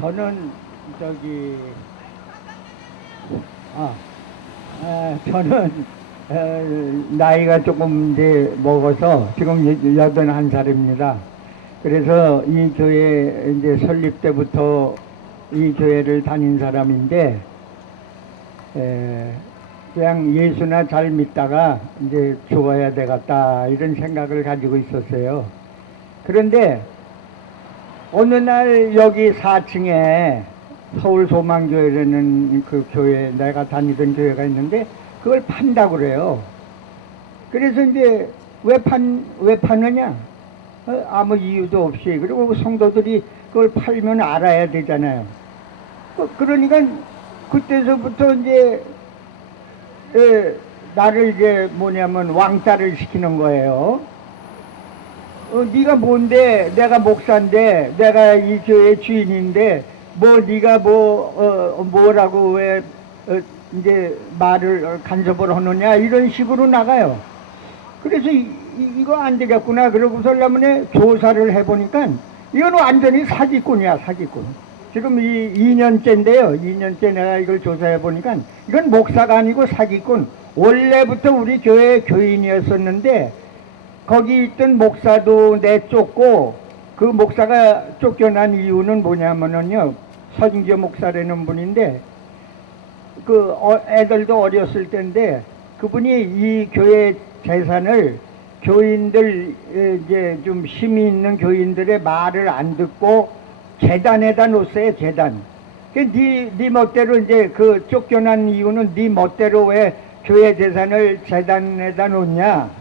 저는 저기 아, 저는 나이가 조금 이제 먹어서 지금 81살입니다. 그래서 이 교회 이제 설립 때부터 이 교회를 다닌 사람인데 그냥 예수나 잘 믿다가 이제 죽어야 되겠다 이런 생각을 가지고 있었어요. 그런데 어느 날 여기 4층에 서울 소망교회라는 그 교회, 내가 다니던 교회가 있는데 그걸 판다고 그래요. 그래서 이제 왜 파느냐? 아무 이유도 없이. 그리고 성도들이 그걸 팔면 알아야 되잖아요. 그러니까 그때서부터 이제 나를 이제 뭐냐면 왕따를 시키는 거예요. 네가 뭔데? 내가 목사인데, 내가 이 교회 주인인데, 뭐 네가 뭐라고 왜 이제 말을 간섭을 하느냐 이런 식으로 나가요. 그래서 이거 안 되겠구나. 그러고서 라면에 조사를 해보니까 이건 완전히 사기꾼이야, 사기꾼. 지금 2년째인데요. 2년째 내가 이걸 조사해보니까 이건 목사가 아니고 사기꾼. 원래부터 우리 교회 교인이었었는데 거기 있던 목사도 내쫓고, 그 목사가 쫓겨난 이유는 뭐냐면은요, 서진교 목사라는 분인데 그 애들도 어렸을 때인데 그분이 이 교회 재산을 교인들 이제 좀 힘이 있는 교인들의 말을 안 듣고 재단에다 놓았어요. 재단. 네 멋대로 이제 그 쫓겨난 이유는 네 멋대로 왜 교회 재산을 재단에다 놓냐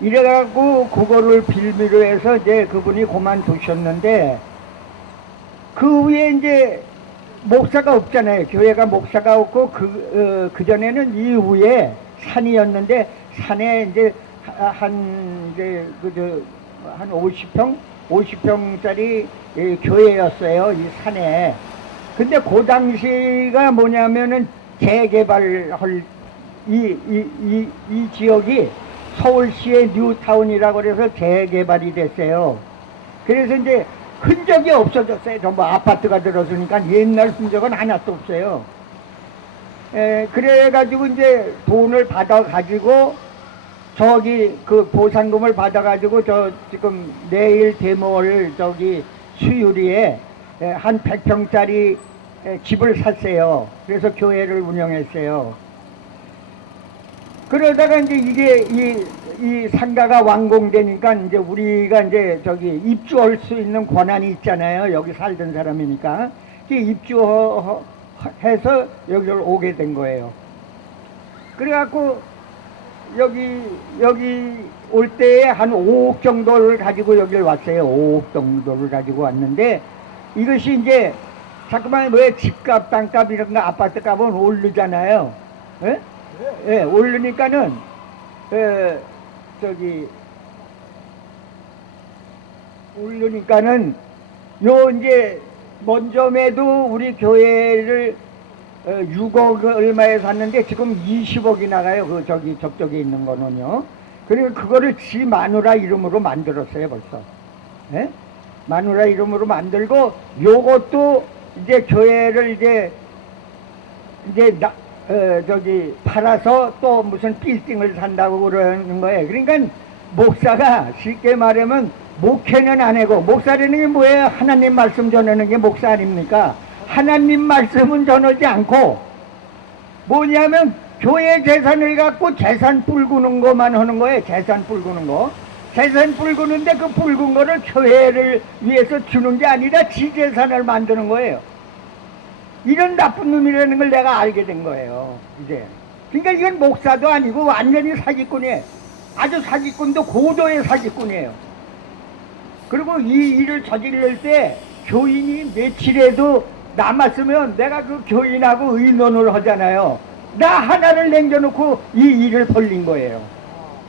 이래갖고 그거를 빌미로 해서 이제 그분이 그만두셨는데, 그 후에 이제 목사가 없잖아요. 교회가 목사가 없고 그전에는 이후에 산이었는데 산에 이제 한 50평짜리 교회였어요. 이 산에. 근데 그 당시가 뭐냐면은 재개발할 이 지역이 서울시의 뉴타운이라고 해서 재개발이 됐어요. 그래서 이제 흔적이 없어졌어요. 전부 아파트가 들어서니까 옛날 흔적은 하나도 없어요. 그래가지고 이제 돈을 받아가지고 저기 그 보상금을 받아가지고 저 지금 내일 대모를 저기 수유리에 한 100평짜리 집을 샀어요. 그래서 교회를 운영했어요. 그러다가 이제 이게 이 상가가 완공되니까 이제 우리가 이제 저기 입주할 수 있는 권한이 있잖아요. 여기 살던 사람이니까. 입주해서 여기를 오게 된 거예요. 그래갖고 여기 올 때에 한 5억 정도를 가지고 여기를 왔어요. 5억 정도를 가지고 왔는데 이것이 이제 자꾸만 왜 집값, 땅값 이런 거 아파트 값은 오르잖아요. 예? 예, 오르니까는 오르니까는 요 이제 먼저에도 우리 교회를 6억 얼마에 샀는데 지금 20억이 나가요. 그 저쪽에 있는 거는요. 그리고 그거를 지 마누라 이름으로 만들었어요, 벌써. 예? 마누라 이름으로 만들고 요것도 이제 교회를 이제 팔아서 또 무슨 빌딩을 산다고 그러는 거예요. 그러니까 목사가 쉽게 말하면 목회는 안 하고, 목사라는 게 뭐예요? 하나님 말씀 전하는 게 목사 아닙니까? 하나님 말씀은 전하지 않고 뭐냐면 교회 재산을 갖고 재산 뿔구는 것만 하는 거예요. 재산 뿔구는 거. 재산 뿔구는데 그 뿔군 거를 교회를 위해서 주는 게 아니라 지 재산을 만드는 거예요. 이런 나쁜 놈이라는 걸 내가 알게 된 거예요, 이제. 그러니까 이건 목사도 아니고 완전히 사기꾼이에요. 아주 사기꾼도 고도의 사기꾼이에요. 그리고 이 일을 저지를 때 교인이 며칠에도 남았으면 내가 그 교인하고 의논을 하잖아요. 나 하나를 남겨놓고 이 일을 벌린 거예요.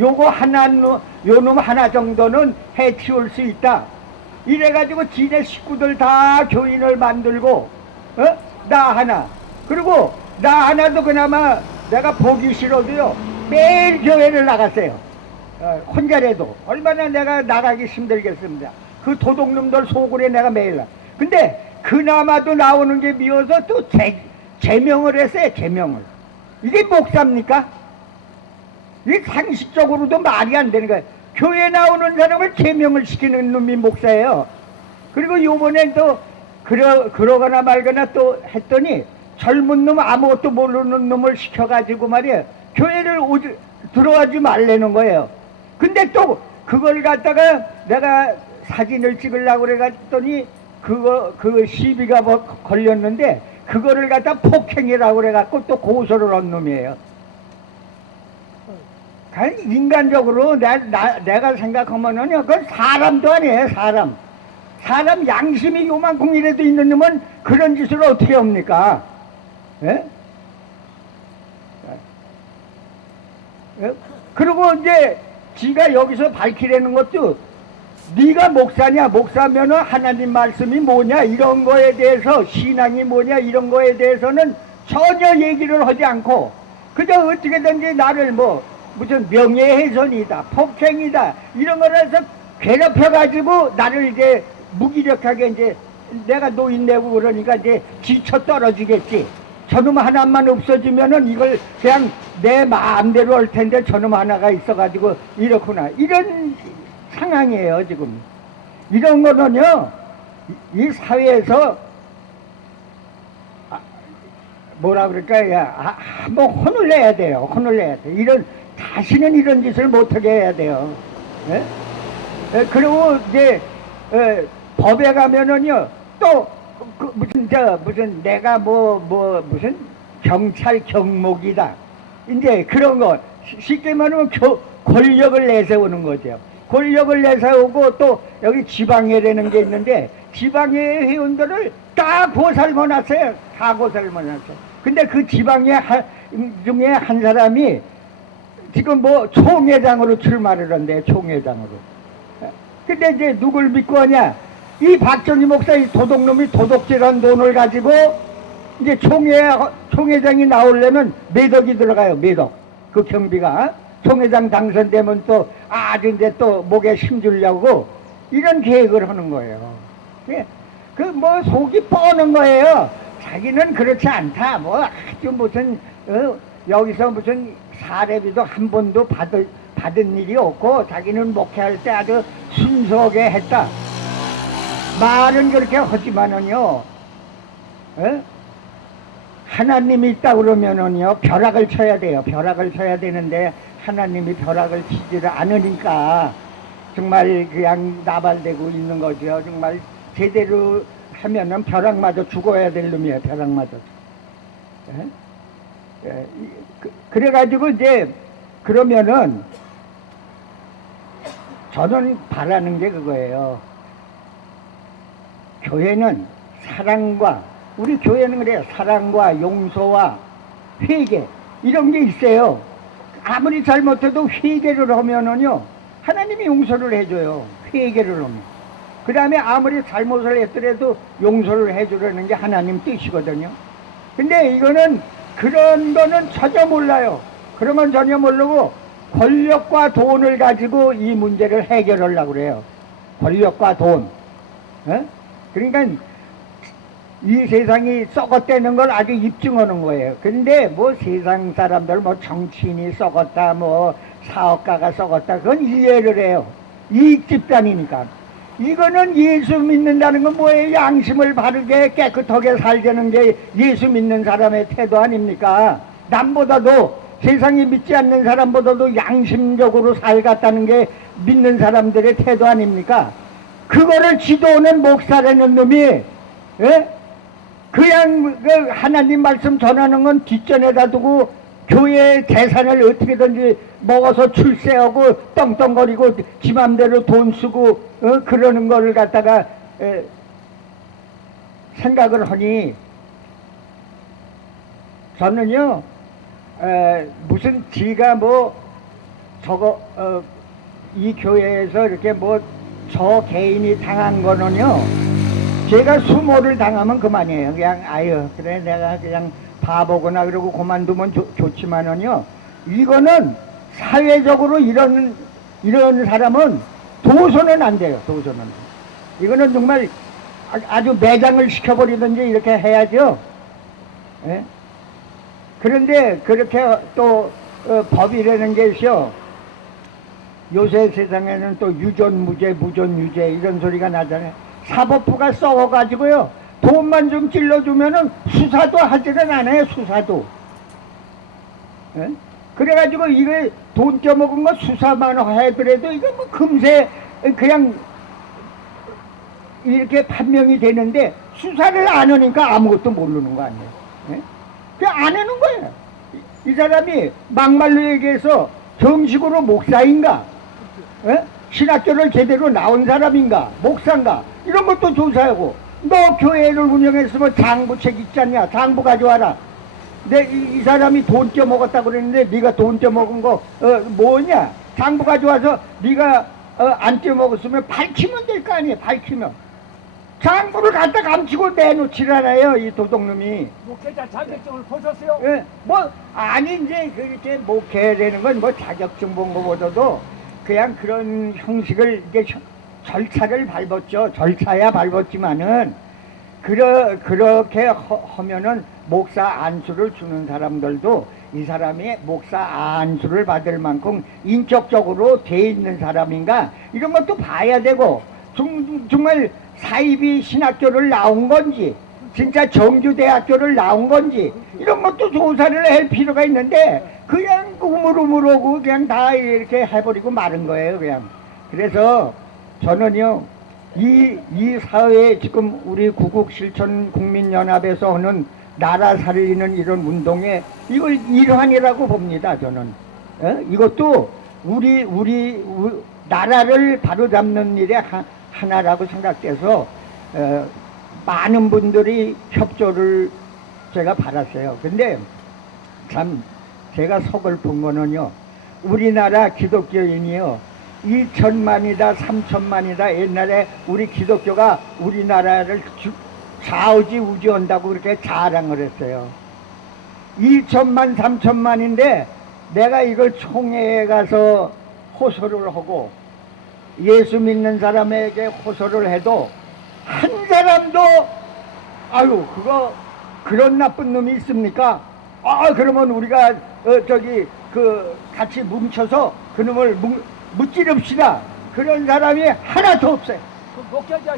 요거 요놈 하나 정도는 해치울 수 있다. 이래가지고 지네 식구들 다 교인을 만들고, 나 하나. 그리고 나 하나도 그나마 내가 보기 싫어도요, 매일 교회를 나갔어요. 혼자라도. 얼마나 내가 나가기 힘들겠습니다. 그 도둑놈들 속으로 내가 매일 나. 근데 그나마도 나오는 게 미워서 또 제명을 했어요. 제명을. 이게 목사입니까? 이게 상식적으로도 말이 안 되는 거예요. 교회 나오는 사람을 제명을 시키는 놈이 목사예요. 그리고 요번에 또 그러거나 말거나 또 했더니 젊은 놈, 아무것도 모르는 놈을 시켜가지고 말이에요. 교회를 들어가지 말라는 거예요. 근데 또 그걸 갖다가 내가 사진을 찍으려고 그래갔더니 그 시비가 걸렸는데 그거를 갖다 폭행이라고 그래갖고 또 고소를 한 놈이에요. 인간적으로 내가 생각하면은요, 그건 사람도 아니에요, 사람. 사람 양심이 요만큼이라도 있는 놈은 그런 짓을 어떻게 합니까? 예? 예? 그리고 이제 지가 여기서 밝히려는 것도 네가 목사냐, 목사면은 하나님 말씀이 뭐냐, 이런 거에 대해서 신앙이 뭐냐, 이런 거에 대해서는 전혀 얘기를 하지 않고 그저 어떻게든지 나를 무슨 명예훼손이다, 폭행이다, 이런 거를 해서 괴롭혀가지고 나를 이제 무기력하게 이제 내가 노인내고 그러니까 이제 지쳐 떨어지겠지. 저놈 하나만 없어지면은 이걸 그냥 내 마음대로 할 텐데 저놈 하나가 있어가지고 이렇구나. 이런 상황이에요, 지금. 이런 거는요, 이 사회에서 뭐라 그럴까, 한번 혼을 내야 돼요. 혼을 내야 돼. 다시는 이런 짓을 못하게 해야 돼요. 예? 그리고 이제 법에 가면은요, 또 무슨 내가 무슨 경찰 경목이다, 이제 그런 거 쉽게 말하면 권력을 내세우는 거죠. 권력을 내세우고 또 여기 지방회라는 게 있는데 지방회 회원들을 다 고살해놨어요. 다 고살해놨어요. 근데 그 지방회 중에 한 사람이 지금 총회장으로 출마를 한대요. 총회장으로. 근데 이제 누굴 믿고 하냐, 이 박정희 목사, 이 도둑놈이 도둑질한 돈을 가지고 이제 총회장이 나오려면 매덕이 들어가요. 매덕. 그 경비가 총회장 당선되면 또 아주 이제 또 목에 힘주려고 이런 계획을 하는 거예요. 속이 뻔한 거예요. 자기는 그렇지 않다. 아주 무슨 여기서 무슨 사례비도 한 번도 받은 일이 없고 자기는 목회할 때 아주 순수하게 했다. 말은 그렇게 하지만은요, 하나님이 있다 그러면은요, 벼락을 쳐야 돼요. 벼락을 쳐야 되는데 하나님이 벼락을 치지를 않으니까 정말 그냥 나발되고 있는 거죠. 정말 제대로 하면은 벼락마저 죽어야 될 놈이에요. 벼락마저. 그래가지고 이제 그러면은 저는 바라는 게 그거예요. 교회는 사랑과, 우리 교회는 그래요. 사랑과 용서와 회개, 이런 게 있어요. 아무리 잘못해도 회개를 하면은요, 하나님이 용서를 해줘요. 회개를 하면. 그 다음에 아무리 잘못을 했더라도 용서를 해주려는 게 하나님 뜻이거든요. 근데 이거는 그런 거는 전혀 몰라요. 그러면 전혀 모르고 권력과 돈을 가지고 이 문제를 해결하려고 그래요. 권력과 돈. 그러니까 이 세상이 썩었다는 걸 아주 입증하는 거예요. 근데 세상 사람들 정치인이 썩었다, 사업가가 썩었다, 그건 이해를 해요. 이익 집단이니까. 이거는 예수 믿는다는 건 뭐예요? 양심을 바르게 깨끗하게 살자는 게 예수 믿는 사람의 태도 아닙니까? 남보다도, 세상이 믿지 않는 사람보다도 양심적으로 살갔다는 게 믿는 사람들의 태도 아닙니까? 그거를 지도하는 목사라는 놈이, 그냥 하나님 말씀 전하는 건 뒷전에다 두고 교회 재산을 어떻게든지 먹어서 출세하고 떵떵거리고 지 맘대로 돈 쓰고 그러는 거를 갖다가 생각을 하니, 저는요, 무슨 지가 이 교회에서 이렇게 저 개인이 당한 거는요, 제가 수모를 당하면 그만이에요. 그냥 그래 내가 그냥 바보구나 그러고 그만두면 좋지만은요, 이거는 사회적으로 이런 사람은 도서는 안 돼요. 도서는. 이거는 정말 아주 매장을 시켜버리든지 이렇게 해야죠. 예? 그런데 그렇게 또 법이라는 게요. 요새 세상에는 또 유전무죄, 무전유죄 이런 소리가 나잖아요. 사법부가 썩어가지고요. 돈만 좀 찔러주면은 수사도 하지는 않아요. 수사도. 예? 그래가지고 이게 돈 쪄먹은 거 수사만 해더라도 이거 뭐 금세 그냥 이렇게 판명이 되는데 수사를 안 하니까 아무것도 모르는 거 아니에요. 예? 그냥 안 하는 거예요. 이 사람이 막말로 얘기해서 정식으로 목사인가? 예? 신학교를 제대로 나온 사람인가? 목사인가? 이런 것도 조사하고 너 교회를 운영했으면 장부책 있지 않냐? 장부 가져와라. 이 사람이 돈 쪄먹었다고 그랬는데 네가 돈 쪄먹은 거 뭐냐? 장부 가져와서 네가 안 쪄먹었으면 밝히면 될 거 아니에요. 밝히면. 장부를 갖다 감추고 내놓질 않아요. 이 도둑놈이. 목회자 자격증을 보셨어요? 예, 뭐 아니 이제 그렇게 목회라는 건 뭐 자격증 본 것보다도 그냥 그런 형식을 이제 절차를 밟았죠. 절차야 밟았지만은 그렇게 하면은 목사 안수를 주는 사람들도 이 사람이 목사 안수를 받을 만큼 인격적으로 돼 있는 사람인가 이런 것도 봐야 되고 정말 사이비 신학교를 나온 건지 진짜 정규대학교를 나온 건지 이런 것도 조사를 할 필요가 있는데 그냥 우물우물하고 그냥 다 이렇게 해버리고 마른 거예요 그냥. 그래서 저는요 이 사회에 지금 우리 구국실천국민연합에서 하는 나라 살리는 이런 운동에 이걸 일환이라고 봅니다 저는. 이것도 우리 나라를 바로잡는 일의 하나라고 생각돼서 많은 분들이 협조를 제가 받았어요. 근데 참 제가 서글픈 거는요 우리나라 기독교인이요 2천만이다 3천만이다 옛날에 우리 기독교가 우리나라를 좌우지우지한다고 그렇게 자랑을 했어요. 2천만 3천만인데 내가 이걸 총회에 가서 호소를 하고 예수 믿는 사람에게 호소를 해도 한 사람도 아유 그거 그런 나쁜 놈이 있습니까? 그러면 우리가 같이 뭉쳐서 그놈을 무찌릅시다. 그런 사람이 하나도 없어요. 그 목회자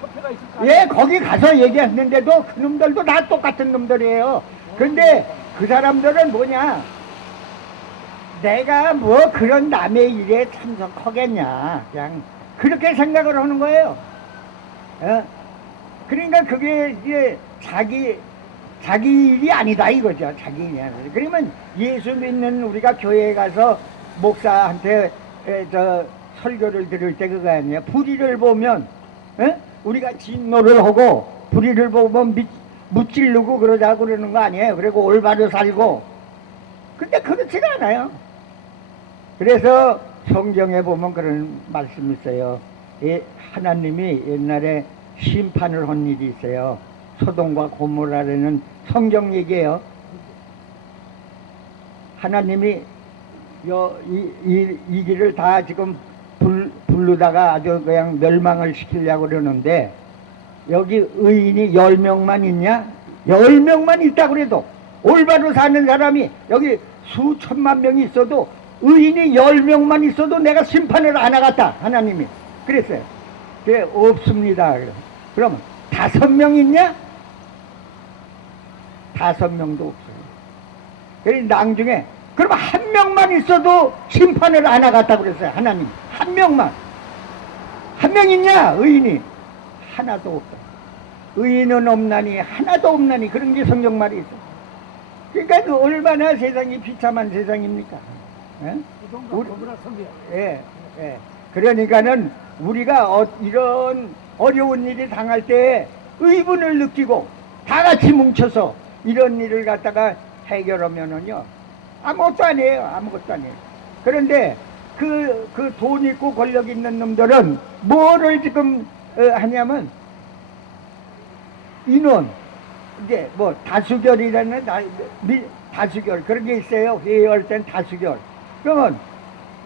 협회가 있을까요? 예, 거기 가서 얘기했는데도 그놈들도 다 똑같은 놈들이에요. 근데 그 사람들은 뭐냐? 내가 뭐 그런 남의 일에 참석하겠냐. 그냥 그렇게 생각을 하는 거예요. 그러니까 그게 이제 자기 일이 아니다 이거죠. 자기 일이 아니다. 그러면 예수 믿는 우리가 교회에 가서 목사한테 설교를 들을 때 그거 아니에요. 불의를 보면 우리가 진노를 하고 불의를 보면 무찌르고 그러자고 그러는 거 아니에요. 그리고 올바로 살고. 근데 그렇지는 않아요. 그래서 성경에 보면 그런 말씀이 있어요. 하나님이 옛날에 심판을 한 일이 있어요. 소돔과 고모라라는 성경 얘기예요. 하나님이 이 길을 다 지금 부르다가 아주 그냥 멸망을 시키려고 그러는데 여기 의인이 10명만 있냐? 10명만 있다 그래도 올바로 사는 사람이 여기 수천만 명이 있어도 의인이 10명만 있어도 내가 심판을 안 하겠다 하나님이 그랬어요. 그게 없습니다. 그러면 5명 있냐? 5명도 없어요. 그래서 나중에 그럼 1명만 있어도 심판을 안 하겠다 그랬어요. 하나님 한 명만. 한 명 있냐? 의인이 하나도 없다. 의인은 없나니 하나도 없나니 그런 게 성경 말이 있어. 그러니까 그 얼마나 세상이 비참한 세상입니까? 예. 그러니까는 우리가 이런 어려운 일이 당할 때 의분을 느끼고 다 같이 뭉쳐서 이런 일을 갖다가 해결하면은요 아무것도 아니에요. 아무것도 아니에요. 그런데 그 돈 있고 권력 있는 놈들은 뭐를 지금 하냐면 인원 이제 뭐 다수결이라는 다수결 그런 게 있어요. 회의할 땐 다수결. 그러면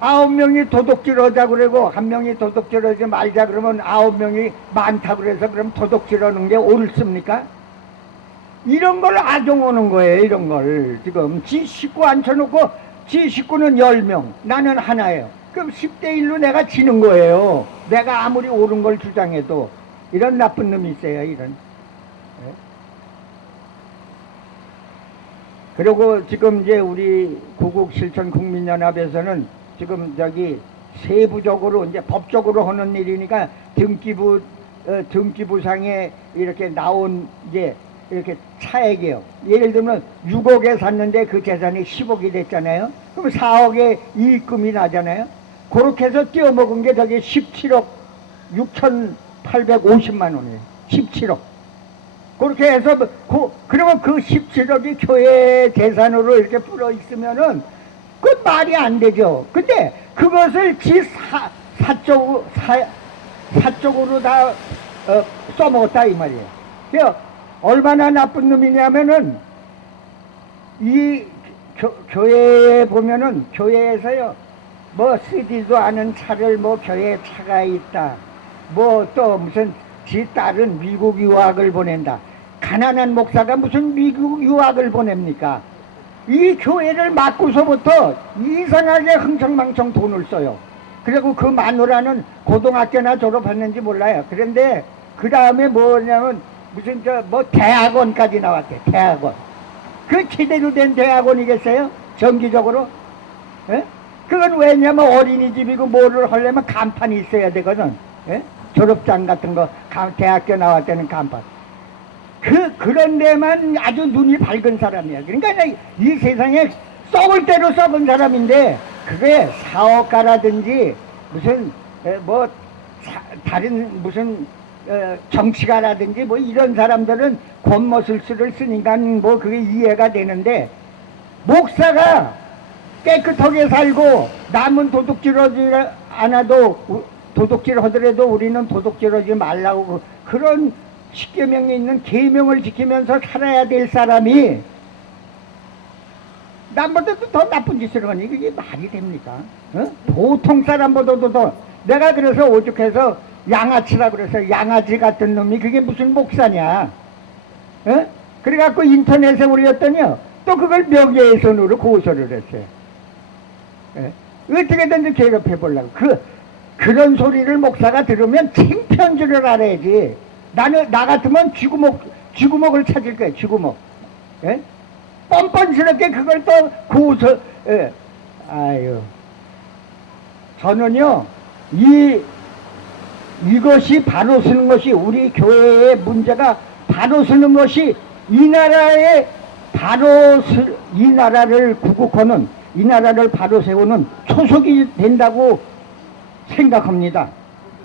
9명이 도둑질 하자 그러고 1명이 도둑질 하지 말자 그러면 9명이 많다 그래서 그럼 도둑질 하는 게 옳습니까? 이런 걸 악용하는 거예요. 이런 걸 지금 지 식구 앉혀놓고 지 식구는 10명 나는 하나예요. 그럼 10대 1로 내가 지는 거예요. 내가 아무리 옳은 걸 주장해도. 이런 나쁜 놈이 있어요. 이런. 예? 그리고 지금 이제 우리 구국실천국민연합에서는 지금 저기 세부적으로 이제 법적으로 하는 일이니까 등기부상에 이렇게 나온 이제 이렇게 차액이요. 예를 들면 6억에 샀는데 그 재산이 10억이 됐잖아요. 그럼 4억의 이익금이 나잖아요. 그렇게 해서 띄어먹은 게 저기 17억 6,850만 원이에요. 17억. 그렇게 해서 그러면 그 17억이 교회 재산으로 이렇게 불어 있으면은 그 말이 안 되죠. 근데 그것을 사적으로 다 써먹었다 이 말이에요. 그러니까 얼마나 나쁜 놈이냐면은 이 교회에 보면은 교회에서요 뭐 쓰지도 않은 차를 뭐 교회에 차가 있다. 뭐 또 무슨 지 딸은 미국 유학을 보낸다. 가난한 목사가 무슨 미국 유학을 보냅니까? 이 교회를 맡고서부터 이상하게 흥청망청 돈을 써요. 그리고 그 마누라는 고등학교나 졸업했는지 몰라요. 그런데 그 다음에 뭐냐면 무슨 뭐 대학원까지 나왔대. 대학원. 그 제대로 된 대학원이겠어요? 정기적으로? 예? 그건 왜냐면 어린이집이고 뭐를 하려면 간판이 있어야 되거든. 예? 졸업장 같은 거 대학교 나왔을 때는 간판. 그런 데만 아주 눈이 밝은 사람이야. 그러니까 이 세상에 썩을 대로 썩은 사람인데 그게 사업가라든지 무슨 뭐 다른 무슨 정치가라든지 뭐 이런 사람들은 겉멋을수를 쓰니까 뭐 그게 이해가 되는데 목사가 깨끗하게 살고 남은 도둑질하지 않아도 도둑질 하더라도 우리는 도둑질하지 말라고 그런 십계명에 있는 계명을 지키면서 살아야 될 사람이 남보다도 더 나쁜 짓을 하니 그게 말이 됩니까? 어? 보통 사람보다도 더 내가 그래서 오죽해서 양아치라 그래서 양아치 같은 놈이 그게 무슨 목사냐? 어? 그래갖고 인터넷에 올렸더니요 또 그걸 명예훼손으로 고소를 했어요. 예? 어떻게든지 괴롭혀 보려고 그런 소리를 목사가 들으면 창피한 줄을 알아야지. 나 같으면 쥐구멍을 찾을 거예요. 쥐구멍. 예? 뻔뻔스럽게 그걸 또 고소. 예. 아유. 저는요 이것이 바로 서는 것이 우리 교회의 문제가 바로 서는 것이 이 나라를 구국하는 이 나라를 바로 세우는 초석이 된다고 생각합니다.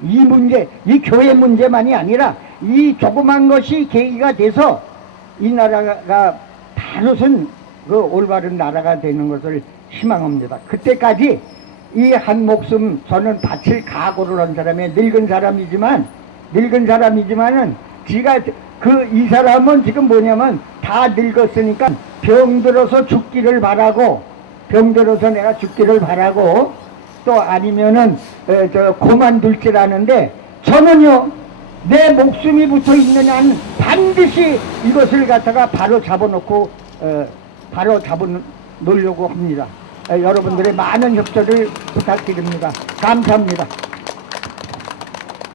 이 문제, 이 교회 문제만이 아니라 이 조그만 것이 계기가 돼서 이 나라가 바로 선 그 올바른 나라가 되는 것을 희망합니다. 그때까지 이 한 목숨 저는 바칠 각오를 한 사람이 늙은 사람이지만은 지가 이 사람은 지금 뭐냐면 다 늙었으니까 병들어서 죽기를 바라고 병들어서 내가 죽기를 바라고 또 아니면은 고만둘 줄 아는데 저는요 내 목숨이 붙어 있는 한 반드시 이것을 갖다가 바로 잡아놓고 바로 잡아놓으려고 합니다. 여러분들의 많은 협조를 부탁드립니다. 감사합니다.